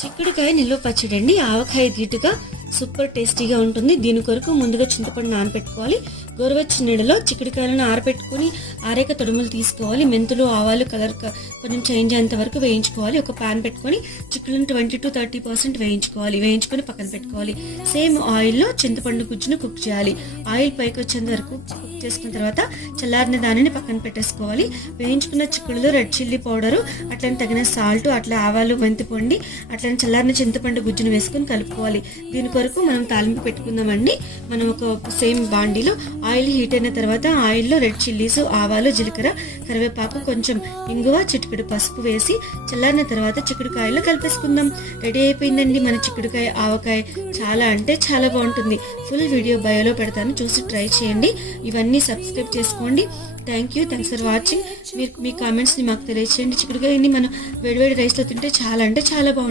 చిక్కుడుకాయ నిల్వ పచ్చడి అండి. ఆవకాయ ధీటుగా సూపర్ టేస్టీగా ఉంటుంది. దీని కొరకు ముందుగా చింతపండు నానబెట్టుకోవాలి. గోరువెచ్చని నీళ్ళలో చిక్కుడుకాయలను ఆరబెట్టుకుని ఆరేక తొడుములు తీసుకోవాలి. మెంతులు ఆవాలు కలర్ కొంచెం చేంజ్ అయ్యేంత వరకు వేయించుకోవాలి. ఒక ప్యాన్ పెట్టుకొని చిక్కులను 20 to 30% వేయించుకోవాలి. వేయించుకొని పక్కన పెట్టుకోవాలి. సేమ్ ఆయిల్లో చింతపండు గుజ్జును కుక్ చేయాలి. ఆయిల్ పైకి వచ్చేంత వరకు కుక్ చేసుకున్న తర్వాత చల్లారిన దానిని పక్కన పెట్టేసుకోవాలి. వేయించుకున్న చిక్కుడులో రెడ్ చిల్లీ పౌడరు, అట్లనే తగిన సాల్ట్, అట్లా ఆవాలు, మెంతి పొండి, అట్లనే చల్లారిన చింతపండు గుజ్జును వేసుకొని కలుపుకోవాలి. దీని కొరకు మనం తాలింపు పెట్టుకుందామండి. మనం ఒక సేమ్ బాండీలో ఆయిల్ హీట్ అయిన తర్వాత ఆయిల్లో రెడ్ చిల్లీస్, ఆవాలు, జీలకర్ర, కరివేపాకు, కొంచెం ఇంగువ, చిటికెడు పసుపు వేసి చల్లారిన తర్వాత చిక్కుడుకాయలు కలిపేసుకుందాం. రెడీ అయిపోయిందండి మన చిక్కుడుకాయ ఆవకాయ. చాలా అంటే చాలా బాగుంటుంది. ఫుల్ వీడియో బయోలో పెడతాను, చూసి ట్రై చేయండి. ఇవన్నీ సబ్స్క్రైబ్ చేసుకోండి. Thanks for watching. మీరు మీ కామెంట్స్ని మాకు తెలియచేయండి. చిక్కుడుకాయని మనం వేడివేడి రైస్లో తింటే చాలా అంటే చాలా బాగుంటుంది.